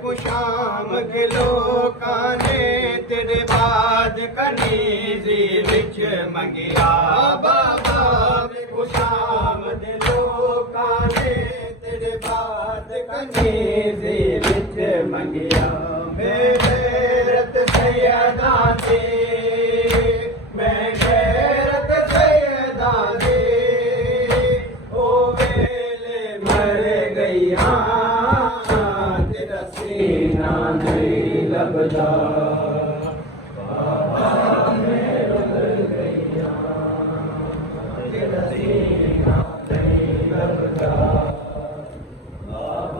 को शाम के लोकां ने तेरे बाद कनीज़ी विच मंगिया बाबा को शाम के लोकां ने तेरे बाद कनीज़ी विच मंगिया मैं गैरत सैयदा दे मैं गैरत सैयदा दे ओ वेले मर गईया तेरा सीना नहीं लभदा बाबा मैं रुल गईया तेरा सीना नहीं लभदा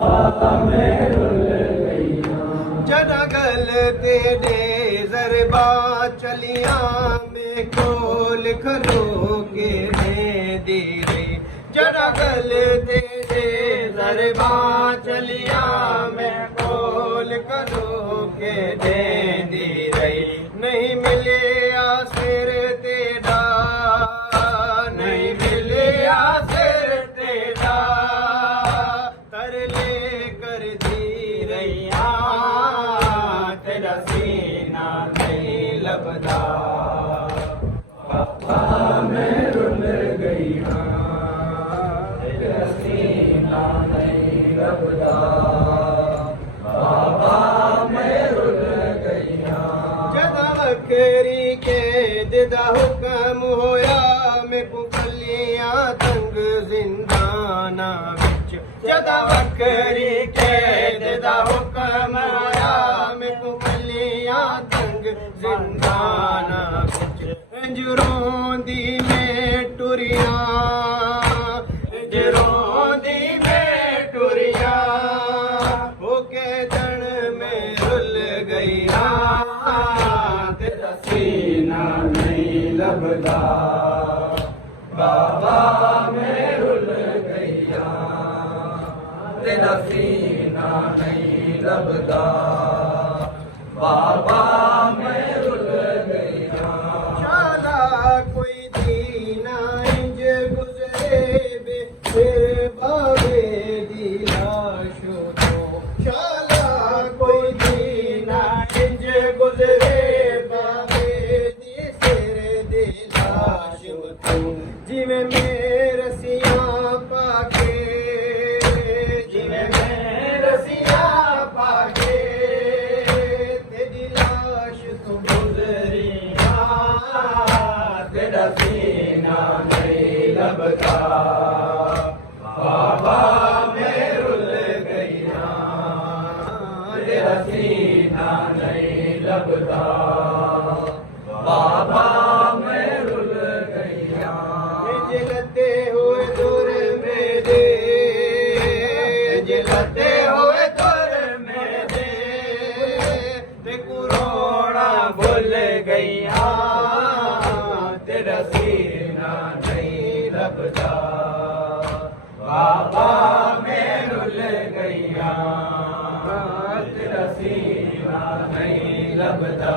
बाबा मैं रुल गईया जरा गल तेरे ज़रबा चलिया में कोल खलो के दे रे जरा गल तेरे ज़रबा चलिया में कोल खलो के दे रही नहीं मिले आसिर तेरा नहीं मिले आसिर तेरा तरले कर दी रैया तेरा सीना नहीं लभदा बाबा मैं रुल गई तेरा सीना नहीं लभदा बाबा मैं रुल गई जदा वखरी के दिदा हुक्म होया मैं को कलियां तंग जिंदाना विच जदा वखरी के दिदा हुक्म होया मैं को कलियां तंग जिंदाना विच इंज रोंदी में टुरिया इंज रोंदी में टुरिया होके जन में रुल गईया तेरा सीना नहीं लभदा बाबा मैं रुल गईया तेरा सीना नहीं लभदा बाबा मैं रुल गईया शाला कोई दीना इंज गुजरे बे फिर बाबे दी लाशो तो शाला कोई दीना इंज गुजरे बाबे दी सिर दी लाशो तो जिवें मेरे रसियां पाके जिवें मेरे रसियां पाके तेरी लाश तो गुजरिया तेरा सीना नहीं लभदा बाबा मैं रुल गईया तेरा सीना नहीं लभदा बाबा मैं रुल गईया जलते हुए दूर मेरे जलते हुए दूर मेरे ते कुरोड़ा भूल गईया तेरा सीना नहीं लभदा बाबा मैं रुल गईया तेरा सीना नहीं लभदा